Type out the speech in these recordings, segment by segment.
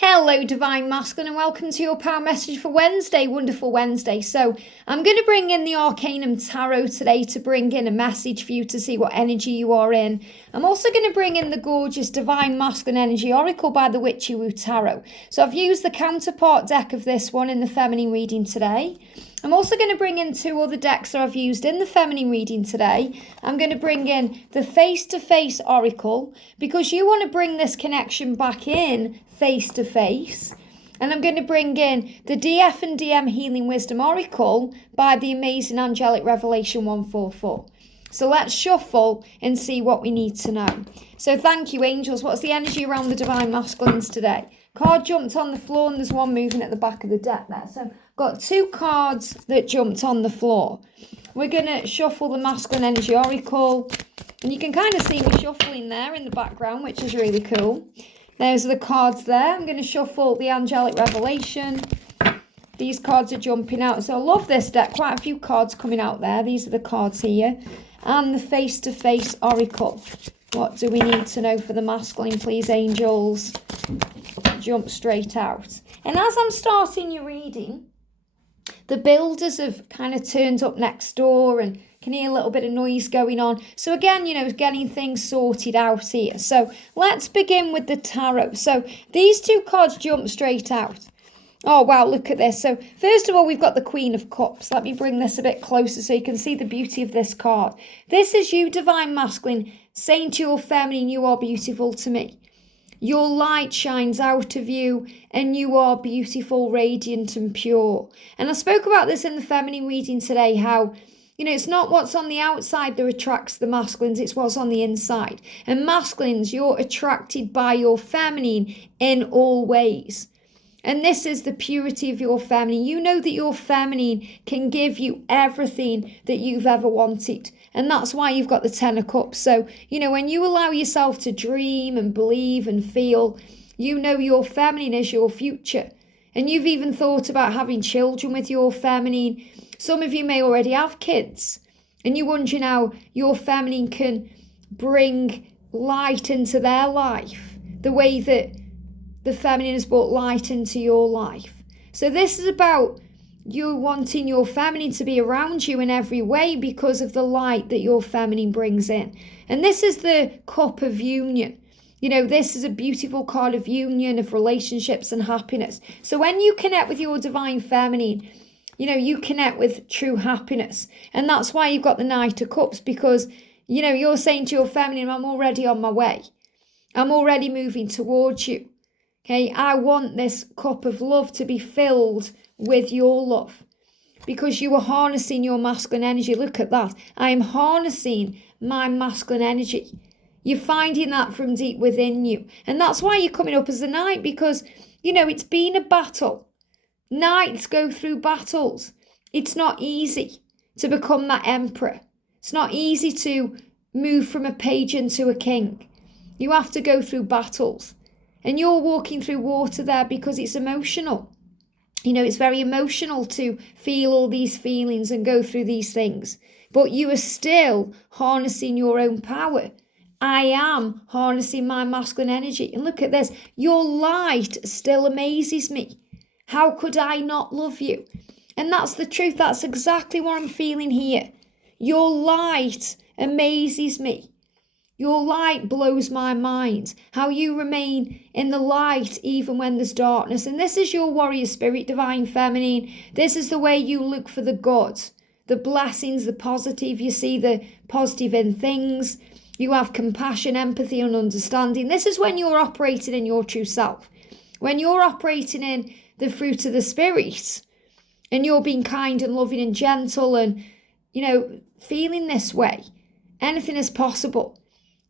Hello, Divine Masculine, and welcome to your power message for Wednesday, wonderful Wednesday. So I'm going to bring in the Arcanum Tarot today to bring in a message for you to see what energy you are in. I'm also going to bring in the gorgeous Divine Masculine Energy Oracle by the Witchy Tarot. So I've used the counterpart deck of this one in the feminine reading today. I'm also going to bring in two other decks that I've used in the feminine reading today. I'm going to bring in the face-to-face oracle because you want to bring this connection back in face-to-face. And I'm going to bring in the DF and DM Healing Wisdom Oracle by the amazing Angelic Revelation 144. So let's shuffle and see what we need to know. So thank you, angels. What's the energy around the Divine Masculines today? Card jumped on the floor and there's one moving at the back of the deck there. So got two cards that jumped on the floor. We're going to shuffle the Masculine Energy Oracle. And you can kind of see me shuffling there in the background, which is really cool. Those are the cards there. I'm going to shuffle the Angelic Revelation. These cards are jumping out. So I love this deck. Quite a few cards coming out there. These are the cards here. And the face-to-face oracle. What do we need to know for the masculine, please, angels? Jump straight out. And as I'm starting your reading, the builders have kind of turned up next door and can hear a little bit of noise going on. So again, getting things sorted out here. So let's begin with the tarot. So these two cards jump straight out. Oh, wow, look at this. So first of all, we've got the Queen of Cups. Let me bring this a bit closer so you can see the beauty of this card. This is you, Divine Masculine, saying to your feminine, you are beautiful to me. Your light shines out of you and you are beautiful, radiant and pure. And I spoke about this in the feminine reading today, how, it's not what's on the outside that attracts the masculines, it's what's on the inside. And masculines, you're attracted by your feminine in all ways. And this is the purity of your feminine. You know that your feminine can give you everything that you've ever wanted. And that's why you've got the Ten of Cups. So, when you allow yourself to dream and believe and feel, your feminine is your future. And you've even thought about having children with your feminine. Some of you may already have kids. And you're wondering how your feminine can bring light into their life. The way that the feminine has brought light into your life. So this is about you wanting your feminine to be around you in every way because of the light that your feminine brings in. And this is the cup of union. This is a beautiful card of union, of relationships and happiness. So when you connect with your divine feminine, you connect with true happiness. And that's why you've got the Knight of Cups, because, you're saying to your feminine, I'm already on my way. I'm already moving towards you. Okay, I want this cup of love to be filled with your love because you are harnessing your masculine energy. Look at that. I am harnessing my masculine energy. You're finding that from deep within you. And that's why you're coming up as a knight because, it's been a battle. Knights go through battles. It's not easy to become that emperor. It's not easy to move from a page into a king. You have to go through battles. And you're walking through water there because it's emotional. It's very emotional to feel all these feelings and go through these things. But you are still harnessing your own power. I am harnessing my masculine energy. And look at this. Your light still amazes me. How could I not love you? And that's the truth. That's exactly what I'm feeling here. Your light amazes me. Your light blows my mind. How you remain in the light even when there's darkness. And this is your warrior spirit, divine feminine. This is the way you look for the good, the blessings, the positive. You see the positive in things. You have compassion, empathy and understanding. This is when you're operating in your true self. When you're operating in the fruit of the spirit and you're being kind and loving and gentle and, feeling this way, anything is possible.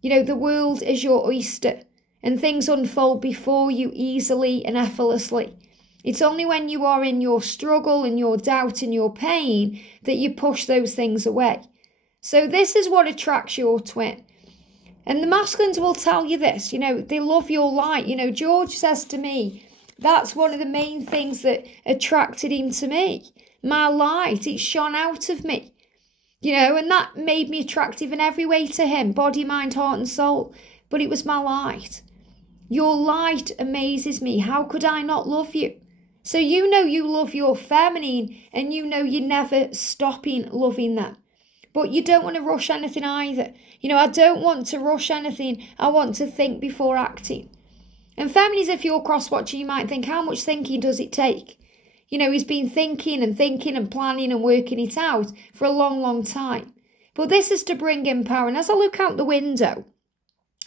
The world is your oyster and things unfold before you easily and effortlessly. It's only when you are in your struggle and your doubt and your pain that you push those things away. So this is what attracts your twin. And the masculines will tell you this, they love your light. George says to me, that's one of the main things that attracted him to me. My light, it shone out of me. And that made me attractive in every way to him, body, mind, heart and soul. But it was my light. Your light amazes me. How could I not love you? So you know you love your feminine, and you know you're never stopping loving them. But you don't want to rush anything either. I don't want to rush anything. I want to think before acting. And feminines, if you're cross-watching, you might think, how much thinking does it take? He's been thinking and planning and working it out for a long, long time. But this is to bring in power. And as I look out the window,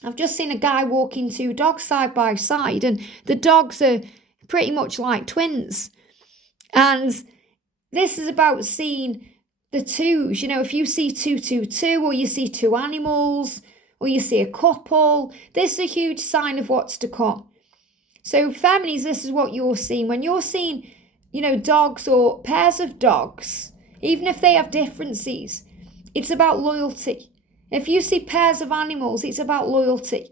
I've just seen a guy walking two dogs side by side, and the dogs are pretty much like twins. And this is about seeing the twos. If you see 222, or you see two animals, or you see a couple, this is a huge sign of what's to come. So feminines, this is what you're seeing. When you're seeing, dogs or pairs of dogs, even if they have differences, it's about loyalty. If you see pairs of animals, it's about loyalty.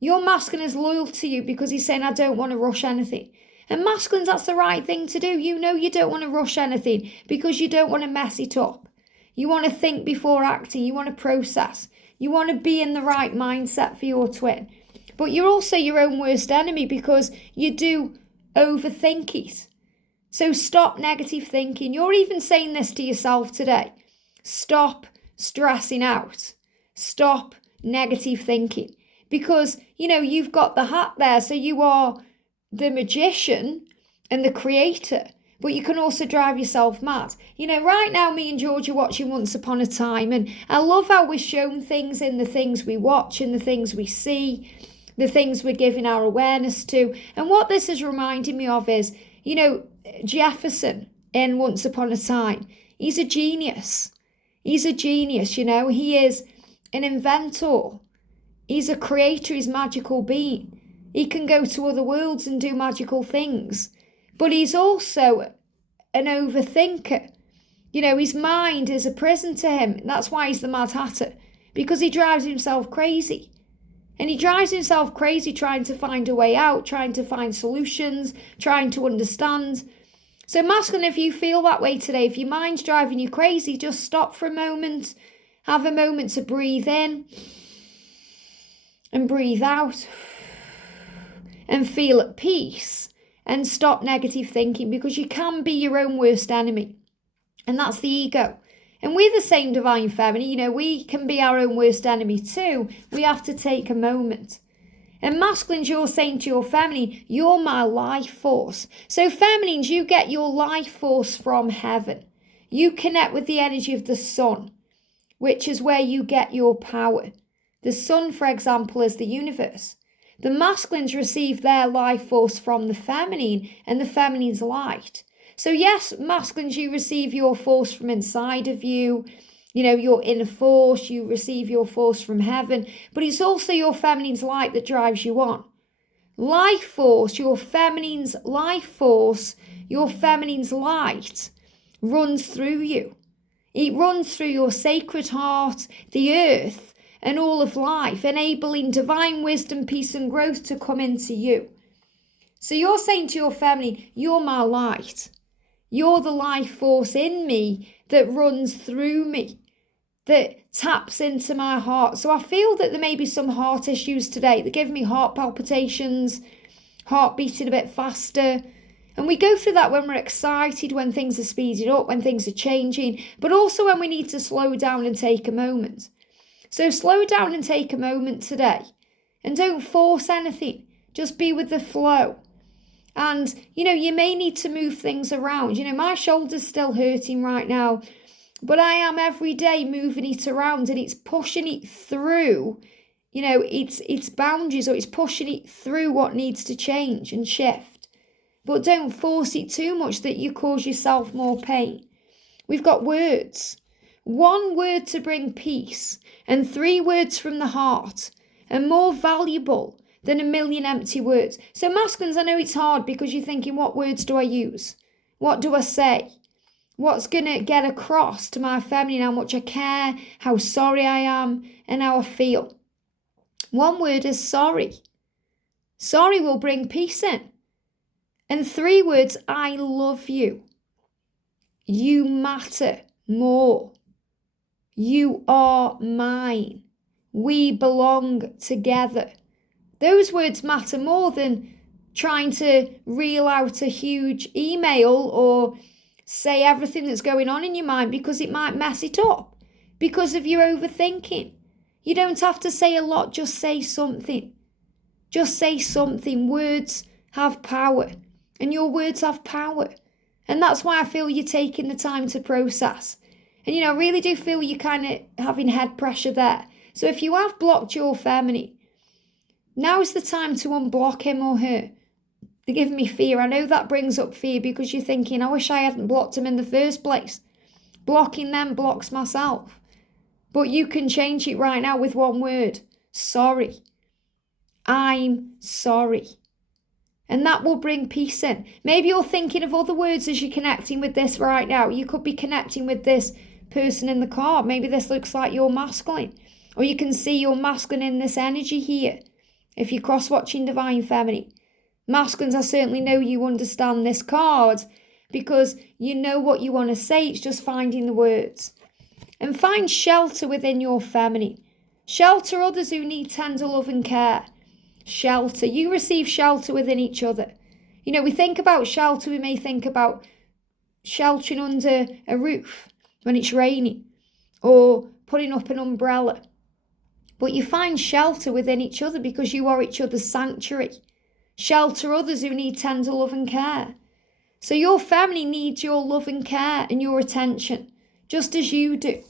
Your masculine is loyal to you because he's saying, I don't want to rush anything. And masculines, that's the right thing to do. You don't want to rush anything because you don't want to mess it up. You want to think before acting. You want to process. You want to be in the right mindset for your twin. But you're also your own worst enemy because you do overthink it. So stop negative thinking. You're even saying this to yourself today. Stop stressing out. Stop negative thinking. Because, you've got the hat there. So you are the magician and the creator. But you can also drive yourself mad. Right now, me and George are watching Once Upon a Time. And I love how we're shown things in the things we watch and the things we see, the things we're giving our awareness to. And what this is reminding me of is, Jefferson in Once Upon a Time. He's a genius. He is an inventor. He's a creator. He's a magical being. He can go to other worlds and do magical things. But he's also an overthinker. His mind is a prison to him. That's why he's the Mad Hatter. Because he drives himself crazy. And he drives himself crazy trying to find a way out, trying to find solutions, trying to understand. So masculine, if you feel that way today, if your mind's driving you crazy, just stop for a moment. Have a moment to breathe in and breathe out and feel at peace and stop negative thinking, because you can be your own worst enemy. And that's the ego. And we're the same divine feminine. We can be our own worst enemy too. We have to take a moment. And masculines, you're saying to your feminine, you're my life force. So feminines, you get your life force from heaven. You connect with the energy of the sun, which is where you get your power. The sun, for example, is the universe. The masculines receive their life force from the feminine, and the feminine's light. So yes, masculines, you receive your force from inside of you. Your inner force, you receive your force from heaven, but it's also your feminine's light that drives you on. Life force, your feminine's life force, your feminine's light runs through you. It runs through your sacred heart, the earth, and all of life, enabling divine wisdom, peace, and growth to come into you. So you're saying to your feminine, you're my light. You're the life force in me that runs through me, that taps into my heart. So I feel that there may be some heart issues today that give me heart palpitations, heart beating a bit faster. And we go through that when we're excited, when things are speeding up, when things are changing, but also when we need to slow down and take a moment. So slow down and take a moment today. And don't force anything. Just be with the flow. And, you may need to move things around. My shoulder's still hurting right now, but I am every day moving it around, and it's pushing it through, its boundaries, or it's pushing it through what needs to change and shift. But don't force it too much that you cause yourself more pain. We've got words. 1 word to bring peace, and 3 words from the heart are more valuable than 1,000,000 empty words. So masculines, I know it's hard because you're thinking, what words do I use? What do I say? What's going to get across to my feminine how much I care, how sorry I am, and how I feel? 1 word is sorry. Sorry will bring peace in. And 3 words, I love you. You matter more. You are mine. We belong together. Those words matter more than trying to reel out a huge email or say everything that's going on in your mind, because it might mess it up because of your overthinking. You don't have to say a lot, just say something. Just say something. Words have power, and your words have power. And that's why I feel you're taking the time to process. And, I really do feel you're kind of having head pressure there. So if you have blocked your feminine, now is the time to unblock him or her. They're giving me fear. I know that brings up fear because you're thinking, I wish I hadn't blocked him in the first place. Blocking them blocks myself. But you can change it right now with one word. Sorry. I'm sorry. And that will bring peace in. Maybe you're thinking of other words as you're connecting with this right now. You could be connecting with this person in the card. Maybe this looks like your masculine. Or you can see your masculine in this energy here. If you're cross-watching Divine Feminine. Masculines, I certainly know you understand this card because you know what you want to say. It's just finding the words. And find shelter within your feminine. Shelter others who need tender love and care. Shelter. You receive shelter within each other. We think about shelter, we may think about sheltering under a roof when it's raining or putting up an umbrella. But you find shelter within each other because you are each other's sanctuary. Shelter others who need tender love and care. So your family needs your love and care and your attention, just as you do.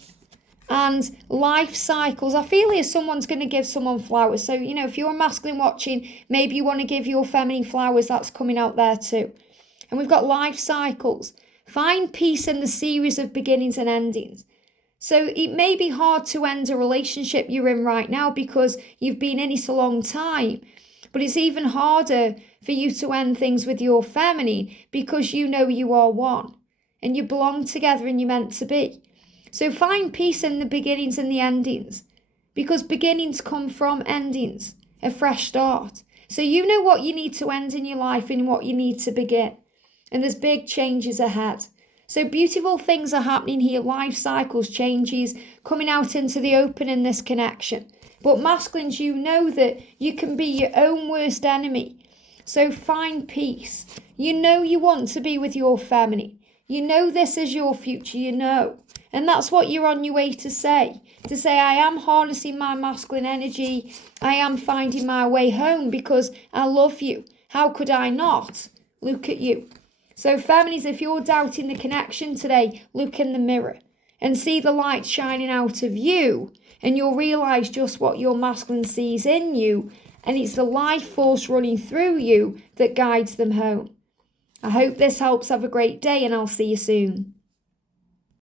And life cycles, I feel here someone's going to give someone flowers. So, if you're a masculine watching, maybe you want to give your feminine flowers, that's coming out there too. And we've got life cycles. Find peace in the series of beginnings and endings. So it may be hard to end a relationship you're in right now because you've been in it a long time. But it's even harder for you to end things with your feminine because you know you are one. And you belong together and you're meant to be. So find peace in the beginnings and the endings. Because beginnings come from endings. A fresh start. So you know what you need to end in your life and what you need to begin. And there's big changes ahead. So beautiful things are happening here, life cycles, changes, coming out into the open in this connection. But masculines, you know that you can be your own worst enemy. So find peace. You know you want to be with your feminine. You know this is your future, you know. And that's what you're on your way to say. To say, I am harnessing my masculine energy. I am finding my way home because I love you. How could I not? Look at you. So feminines, if you're doubting the connection today, look in the mirror and see the light shining out of you, and you'll realise just what your masculine sees in you, and it's the life force running through you that guides them home. I hope this helps. Have a great day, and I'll see you soon.